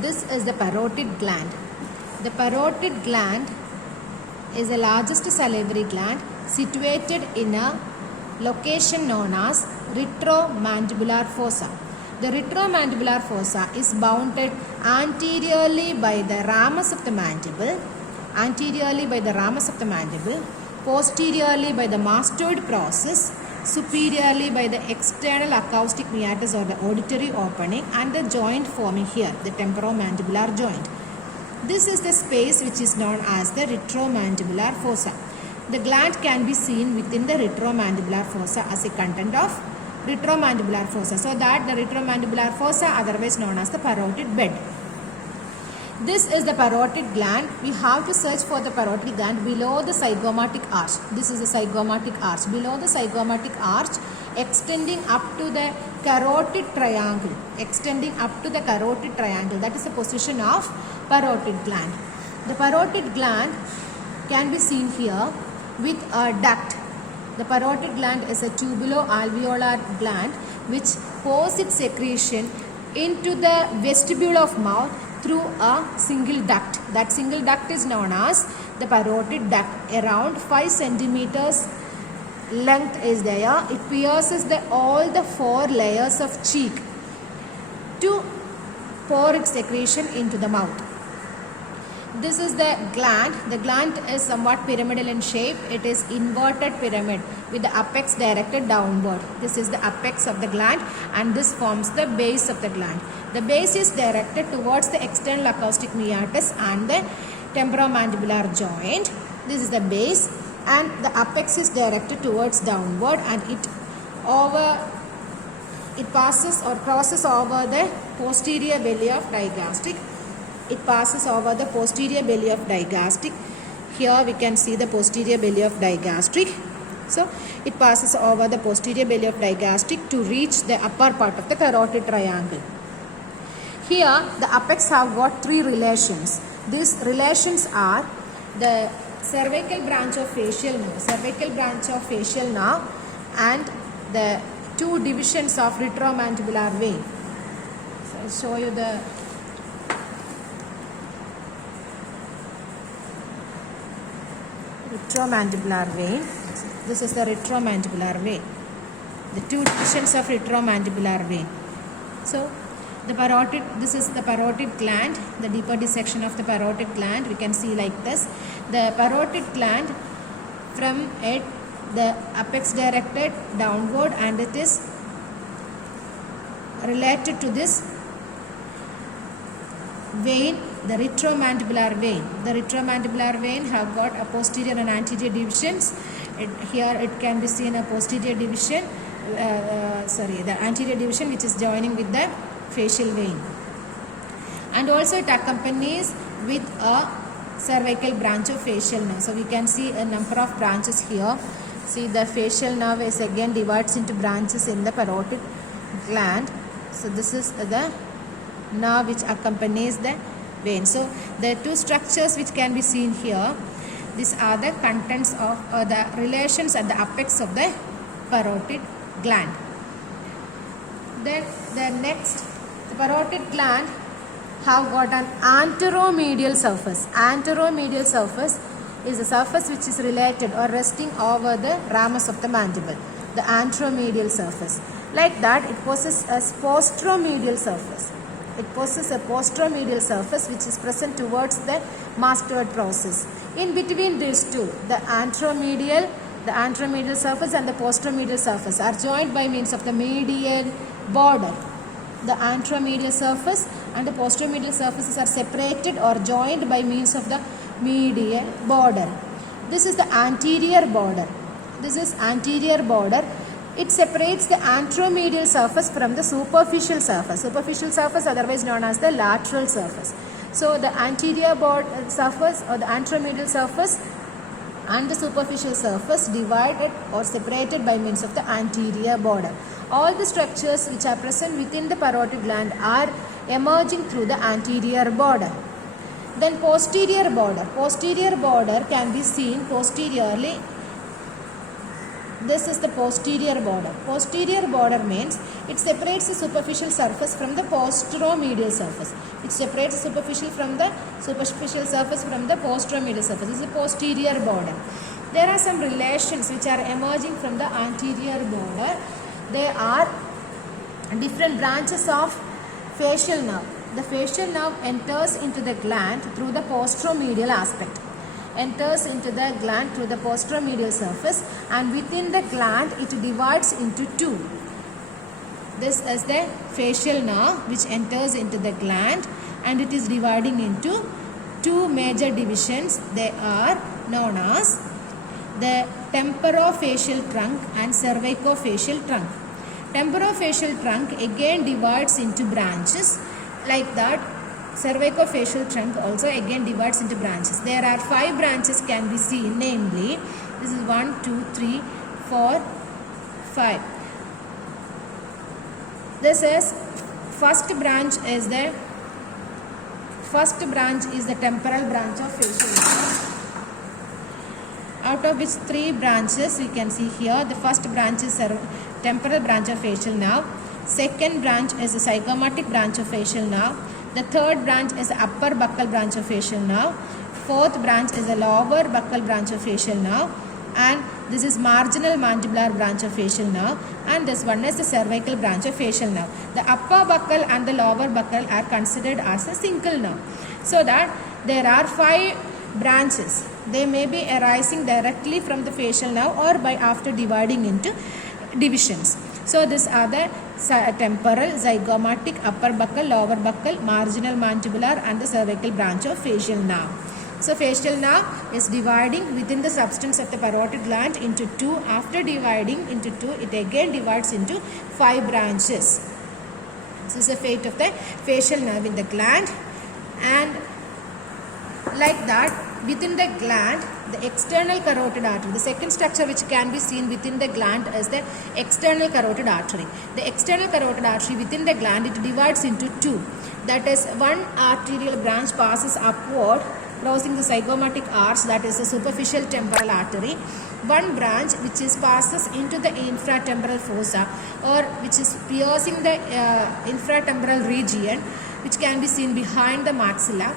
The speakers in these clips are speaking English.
This is the parotid gland. The parotid gland is the largest salivary gland situated in a location known as retromandibular fossa. The retromandibular fossa is bounded anteriorly by the ramus of the mandible, posteriorly by the mastoid process, superiorly by the external acoustic meatus or the auditory opening, and the joint forming here, the temporomandibular joint. This is the space which is known as the retromandibular fossa. The gland can be seen within the retromandibular fossa as a content of retromandibular fossa. So that the retromandibular fossa, otherwise known as the parotid bed. This is the parotid gland. We have to search for the parotid gland below the zygomatic arch. This is the zygomatic arch. Below the zygomatic arch, extending up to the carotid triangle. That is the position of parotid gland. The parotid gland can be seen here with a duct. The parotid gland is a tubulo-alveolar gland which pours its secretion into the vestibule of mouth through a single duct. That single duct is known as the parotid duct. Around 5 centimeters length is there. It pierces all the 4 layers of cheek to pour its secretion into the mouth. This is the gland. The gland is somewhat pyramidal in shape. It is inverted pyramid with the apex directed downward. This is the apex of the gland, and this forms the base of the gland. The base is directed towards the external acoustic meatus and the temporomandibular joint. This is the base, and the apex is directed towards downward, and it passes or crosses over the posterior belly of digastric. Here we can see the posterior belly of digastric. So it passes over the posterior belly of digastric to reach the upper part of the carotid triangle. Here the apex have got 3 relations. These relations are the cervical branch of facial nerve, and the 2 divisions of retromandibular vein. So I'll show you the retromandibular vein. This is the retromandibular vein. The 2 divisions of retromandibular vein. So this is the parotid gland, the deeper dissection of the parotid gland. We can see like this. The parotid gland, from it, the apex directed downward, and it is related to this vein, the retromandibular vein. The retromandibular vein have got a posterior and anterior divisions. Here it can be seen a posterior division, the anterior division which is joining with the facial vein. And also it accompanies with a cervical branch of facial nerve. So we can see a number of branches here. See, the facial nerve is again divides into branches in the parotid gland. So this is the nerve which accompanies the vein. So the 2 structures which can be seen here, these are the contents of the relations at the apex of the parotid gland. Then the next, the parotid gland have got an anteromedial surface. Anteromedial surface is the surface which is related or resting over the ramus of the mandible. The anteromedial surface. Like that, it possesses a posteromedial surface. Which is present towards the mastoid process. In between these 2, the anteromedial surface and the posteromedial surface are joined by means of the medial border. The anteromedial surface and the posteromedial surfaces are separated or joined by means of the medial border. This is the anterior border. It separates the anteromedial surface from the superficial surface. Otherwise known as the lateral surface. So the anterior surface or the anteromedial surface and the superficial surface divided or separated by means of the anterior border. All the structures which are present within the parotid gland are emerging through the anterior border. Then posterior border. Posterior border can be seen posteriorly this is the posterior border. Posterior border means it separates the superficial surface from the posteromedial surface. It separates the superficial surface from the posteromedial surface. This is the posterior border. There are some relations which are emerging from the anterior border. There are different branches of facial nerve. The facial nerve enters into the gland through the posteromedial aspect. Enters into the gland through the posteromedial surface, and within the gland it divides into two. This is the facial nerve which enters into the gland, and it is dividing into two major divisions. They are known as the temporofacial trunk and cervicofacial trunk. Temporofacial trunk again divides into branches like that. Cervicofacial trunk also again divides into branches. There are 5 branches can be seen, namely this is 1, 2, 3, 4, 5. This is first branch is the temporal branch of facial nerve. Out of which 3 branches we can see here. The first branch is temporal branch of facial nerve. Second branch is the zygomatic branch of facial nerve. The third branch is the upper buccal branch of facial nerve. Fourth branch is the lower buccal branch of facial nerve. And this is marginal mandibular branch of facial nerve. And this one is the cervical branch of facial nerve. The upper buccal and the lower buccal are considered as a single nerve. So that there are 5 branches. They may be arising directly from the facial nerve or by after dividing into divisions. So these are the temporal, zygomatic, upper buccal, lower buccal, marginal mandibular and the cervical branch of facial nerve. So facial nerve is dividing within the substance of the parotid gland into 2. After dividing into 2, it again divides into 5 branches. This is the fate of the facial nerve in the gland. And like that, within the gland, the external carotid artery, the second structure which can be seen within the gland is the external carotid artery. The external carotid artery within the gland, it divides into 2. That is, one arterial branch passes upward, crossing the zygomatic arch, that is the superficial temporal artery. One branch which passes into the infratemporal fossa, or which is piercing the infratemporal region, which can be seen behind the maxilla.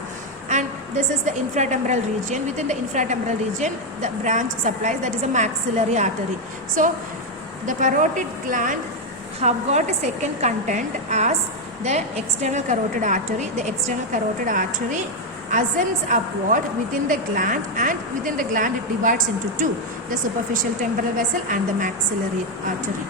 And this is the infratemporal region. Within the infratemporal region, the branch supplies, that is a maxillary artery. So the parotid gland have got a second content as the external carotid artery. The external carotid artery ascends upward within the gland, and within the gland it divides into 2, the superficial temporal vessel and the maxillary artery.